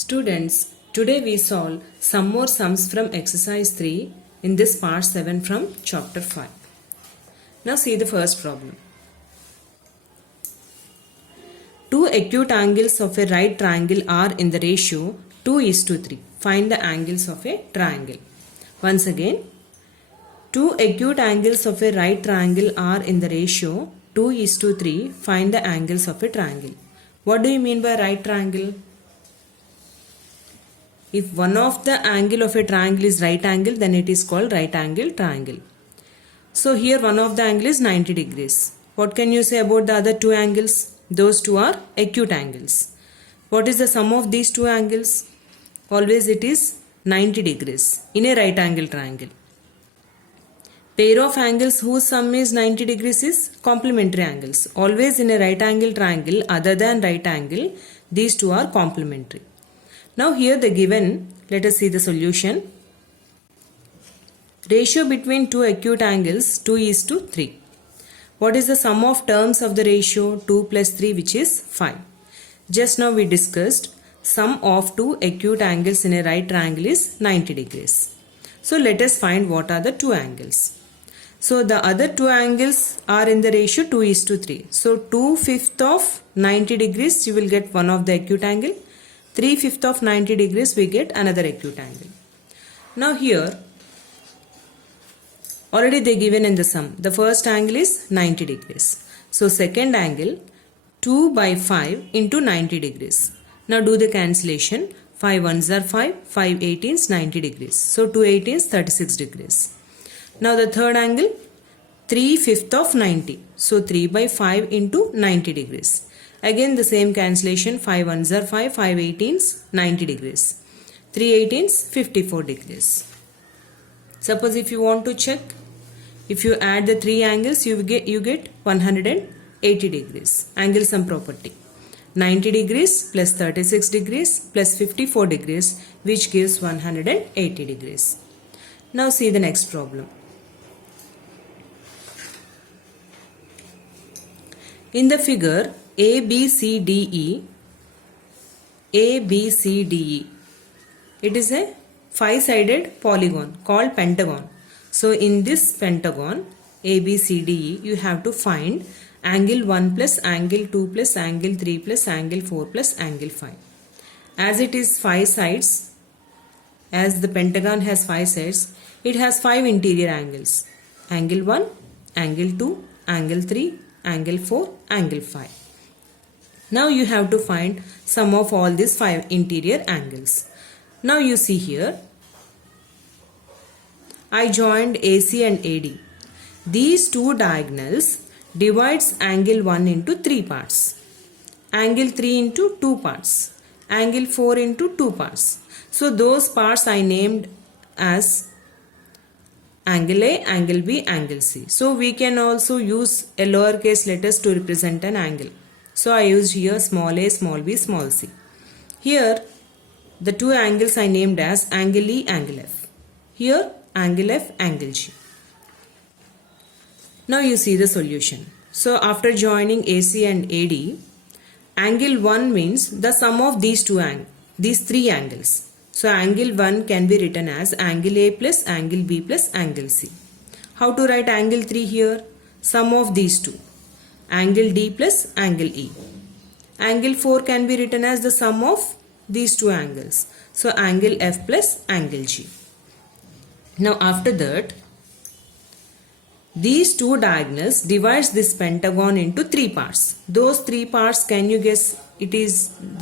Students, today we solve some more sums from exercise 3 in this part 7 from chapter 5. Now see the first problem. Two acute angles of a right triangle are in the ratio 2:3. Find the angles of a triangle. Once again, two acute angles of a right triangle are in the ratio 2:3. Find the angles of a triangle. What do you mean by right triangle? If one of the angle of a triangle is right angle, then it is called right angle triangle. So here one of the angle is 90 degrees. What can you say about the other two angles? Those two are acute angles. What is the sum of these two angles? Always it is 90 degrees in a right angle triangle. Pair of angles whose sum is 90 degrees is complementary angles. Always in a right angle triangle other than right angle, these two are complementary. Now here the given, let us see the solution. Ratio between two acute angles 2:3. What is the sum of terms of the ratio? 2 plus 3, which is 5. Just now we discussed sum of two acute angles in a right triangle is 90 degrees. So let us find what are the two angles. So the other two angles are in the ratio 2:3. So 2/5 of 90 degrees you will get one of the acute angle. 3/5 of 90 degrees we get another acute angle. Now here already they given in the sum. The first angle is 90 degrees. So second angle 2 by 5 into 90 degrees. Now do the cancellation. 5 ones are 5, 5 18s 90 degrees. So 2 18s 36 degrees. Now the third angle 3/5 of 90. So 3 by 5 into 90 degrees. Again the same cancellation. 5 ones are 5, 5 18s 90 degrees. 3 18s 54 degrees. Suppose if you want to check, if you add the three angles you get 180 degrees. Angle sum property. 90 degrees plus 36 degrees plus 54 degrees, which gives 180 degrees. Now see the next problem. In the figure ABCDE, it is a five-sided polygon called pentagon. So in this pentagon ABCDE, you have to find angle 1 plus angle 2 plus angle 3 plus angle 4 plus angle 5. As it is five sides, as the pentagon has five sides, it has five interior angles. Angle 1, angle 2, angle 3, angle 4, angle 5. Now you have to find sum of all these five interior angles. Now you see here, I joined AC and AD. These two diagonals divides angle 1 into 3 parts, angle 3 into 2 parts, angle 4 into 2 parts. So those parts I named as angle A, angle B, angle C. So we can also use a lowercase letters to represent an angle. So I used here small a, small b, small c. Here the two angles I named as angle E, angle F. Here angle F, angle G. Now you see the solution. So after joining AC and AD, angle 1 means the sum of these three angles. So angle 1 can be written as angle A plus angle B plus angle C. How to write angle 3 here? Sum of these two. Angle D plus angle E. Angle 4 can be written as the sum of these two angles. So angle F plus angle G. Now after that, these two diagonals divides this pentagon into three parts. Those three parts, can you guess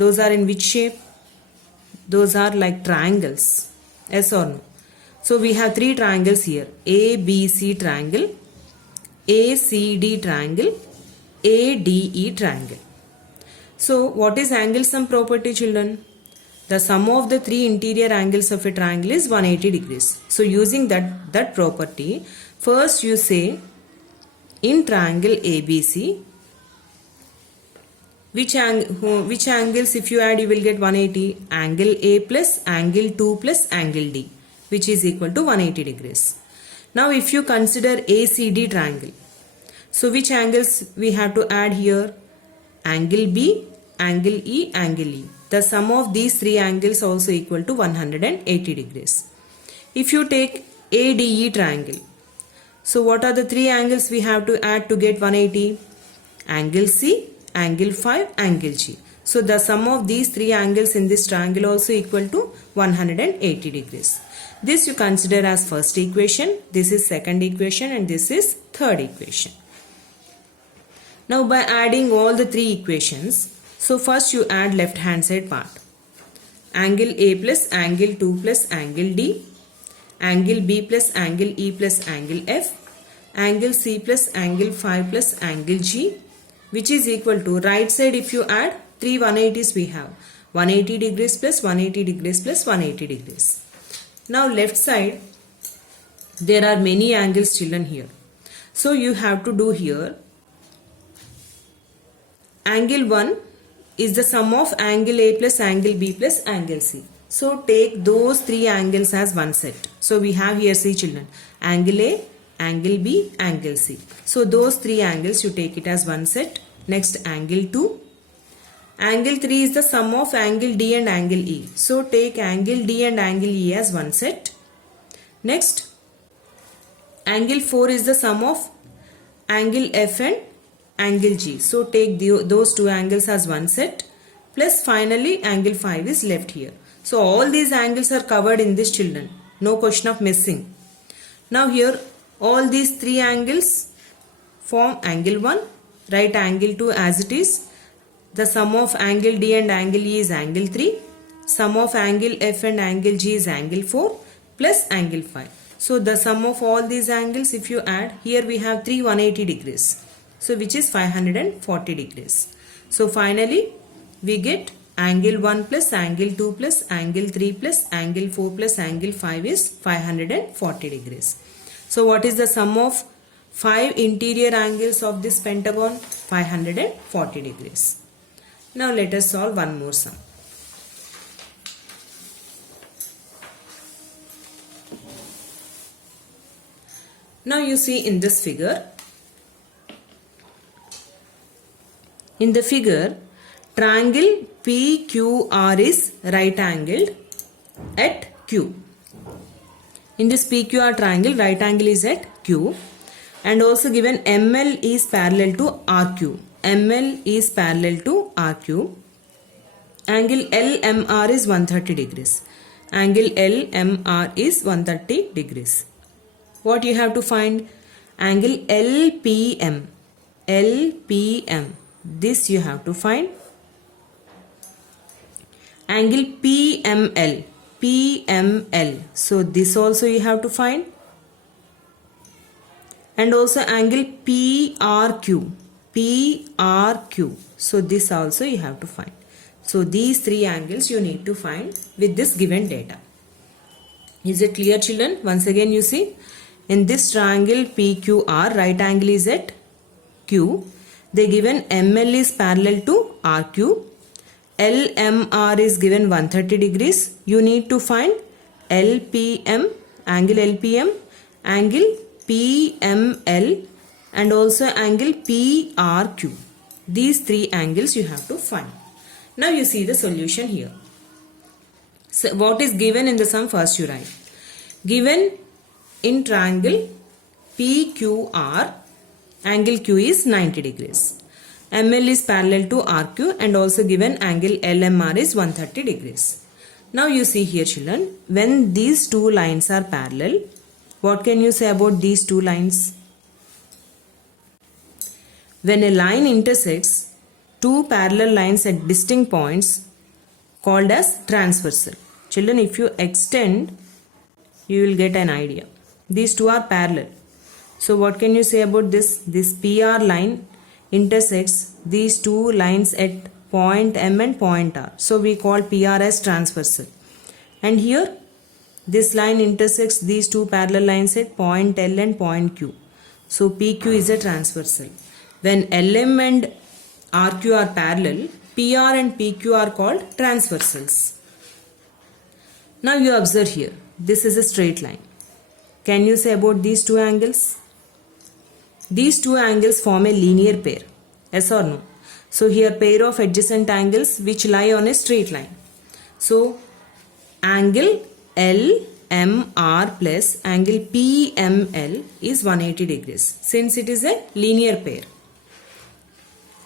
those are in which shape? Those are like triangles. Yes or no? So we have three triangles here. ABC triangle, ACD triangle, ADE triangle. So what is angle sum property, children? The sum of the three interior angles of a triangle is 180 degrees. So using that property, first you say in triangle ABC, which angles if you add you will get 180? Angle A plus angle 2 plus angle D, which is equal to 180 degrees. Now if you consider ACD triangle, so which angles we have to add here? Angle B, angle E, angle E. the sum of these three angles also equal to 180 degrees. If you take ADE triangle, so what are the three angles we have to add to get 180? Angle C, angle 5, angle G. So the sum of these three angles in this triangle also equal to 180 degrees. This you consider as first equation, this is second equation, and this is third equation. Now by adding all the three equations, so first you add left hand side part. Angle A plus angle 2 plus angle D, angle B plus angle E plus angle F, angle C plus angle 5 plus angle G, which is equal to, right side if you add, three 180s we have, 180 degrees plus 180 degrees plus 180 degrees. Now left side, there are many angles children here. So you have to do here, angle 1 is the sum of angle A plus angle B plus angle C. So take those three angles as one set. So we have here, see children, angle A, angle B, angle C. So those three angles you take it as one set. Next angle 2. Angle 3 is the sum of angle D and angle E. So take angle D and angle E as one set. Next, angle 4 is the sum of angle F and angle G. So take those two angles as one set. Plus finally angle 5 is left here. So all these angles are covered in this children. No question of missing. Now here all these three angles form angle 1. Write angle 2 as it is. The sum of angle D and angle E is angle 3. Sum of angle F and angle G is angle 4 plus angle 5. So the sum of all these angles if you add, here we have 3 180 degrees. So which is 540 degrees. So finally we get angle 1 plus angle 2 plus angle 3 plus angle 4 plus angle 5 is 540 degrees. So what is the sum of 5 interior angles of this pentagon? 540 degrees. Now let us solve one more sum. Now you see in this figure, in the figure, triangle PQR is right angled at Q. In this PQR triangle, right angle is at Q, and also given ML is parallel to RQ. ML is parallel to RQ. Angle LMR is 130 degrees. Angle LMR is 130 degrees. What you have to find? Angle LPM. LPM. This you have to find. Angle PML. PML. So this also you have to find. And also angle PRQ. PRQ. So this also you have to find. So these three angles you need to find with this given data. Is it clear children? Once again you see, in this triangle PQR, right angle is at Q. They given ML is parallel to RQ. LMR is given 130 degrees. You need to find LPM, angle LPM, angle PML, and also angle PRQ. These three angles you have to find. Now you see the solution here. So what is given in the sum? First you write. Given in triangle PQR, angle Q is 90 degrees. ML is parallel to RQ, and also given angle LMR is 130 degrees. Now you see here children, when these two lines are parallel, what can you say about these two lines? When a line intersects two parallel lines at distinct points called as transversal. Children, if you extend, you will get an idea. These two are parallel. So what can you say about this? This PR line intersects these two lines at point M and point R. So we call PR as transversal. And here this line intersects these two parallel lines at point L and point Q. So PQ is a transversal. When LM and RQ are parallel, PR and PQ are called transversals. Now you observe here, this is a straight line. Can you say about these two angles? These two angles form a linear pair. Yes or no? So here pair of adjacent angles which lie on a straight line. So angle LMR plus angle PML is 180 degrees since it is a linear pair.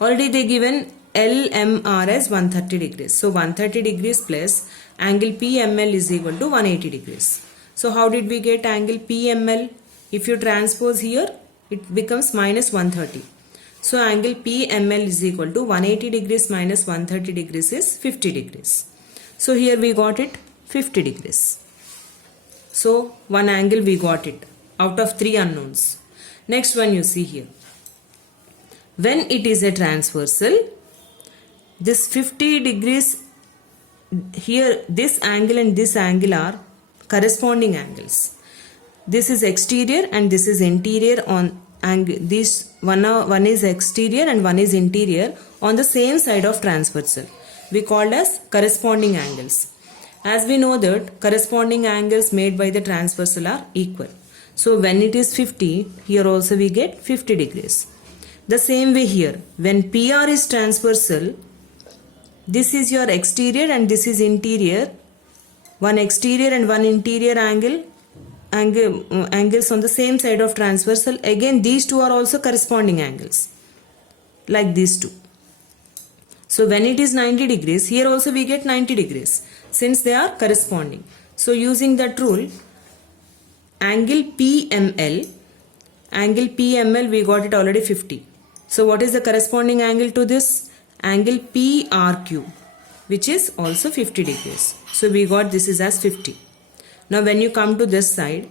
Already they given LMR as 130 degrees. So 130 degrees plus angle PML is equal to 180 degrees. So how did we get angle PML? If you transpose here, it becomes minus 130. So angle PML is equal to 180 degrees minus 130 degrees is 50 degrees. So here we got it 50 degrees. So one angle we got it out of 3 unknowns. Next one you see here. When it is a transversal, this 50 degrees here, this angle and this angle are corresponding angles. This is exterior and this is interior on angle. This one is exterior and one is interior on the same side of transversal. We called as corresponding angles. As we know that corresponding angles made by the transversal are equal. So when it is 50, here also we get 50 degrees. The same way here, when PR is transversal, this is your exterior and this is interior. One exterior and one interior angles on the same side of transversal. Again, these two are also corresponding angles, like these two. So when it is 90 degrees, here also we get 90 degrees since they are corresponding. So using that rule, angle PML we got it already 50. So what is the corresponding angle to this? Angle PRQ, which is also 50 degrees. So we got this is as 50. Now when you come to this side,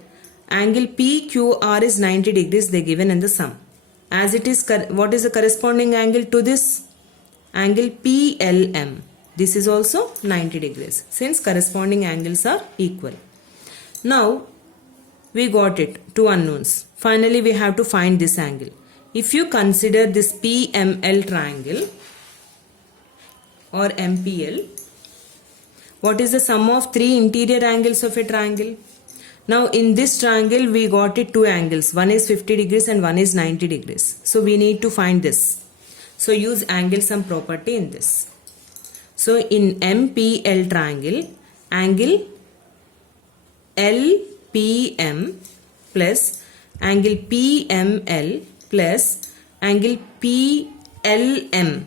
angle PQR is 90 degrees they given in the sum. As it is, what is the corresponding angle to this? Angle PLM. This is also 90 degrees since corresponding angles are equal. Now we got it, 2 unknowns. Finally we have to find this angle. If you consider this PML triangle or MPL, what is the sum of 3 interior angles of a triangle? Now in this triangle we got it 2 angles. One is 50 degrees and one is 90 degrees. So we need to find this. So use angle sum property in this. So in MPL triangle, angle LPM plus angle PML plus angle PLM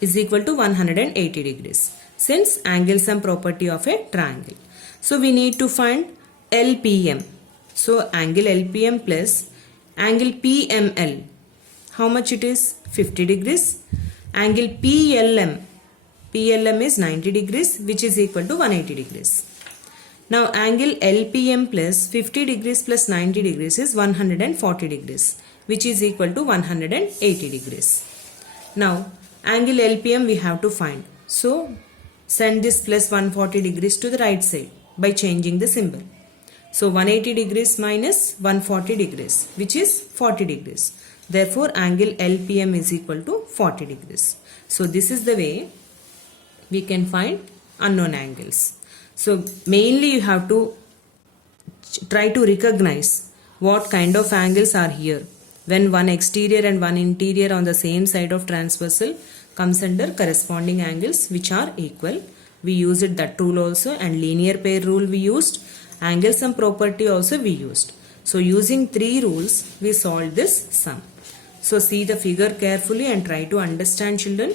is equal to 180 degrees since angle sum property of a triangle. So we need to find LPM. So angle LPM plus angle PML, how much it is? 50 degrees. Angle PLM is 90 degrees, which is equal to 180 degrees. Now angle LPM plus 50 degrees plus 90 degrees is 140 degrees, which is equal to 180 degrees. Now angle LPM we have to find. So send this plus 140 degrees to the right side by changing the symbol. So 180 degrees minus 140 degrees, which is 40 degrees. Therefore angle LPM is equal to 40 degrees. So this is the way we can find unknown angles. So mainly you have to try to recognize what kind of angles are here. When one exterior and one interior on the same side of transversal comes under corresponding angles which are equal. We used that rule also, and linear pair rule we used. Angle sum property also we used. So using 3 rules we solved this sum. So see the figure carefully and try to understand, children.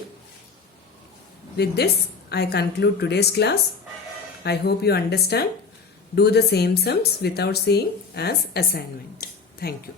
With this I conclude today's class. I hope you understand. Do the same sums without seeing as assignment. Thank you.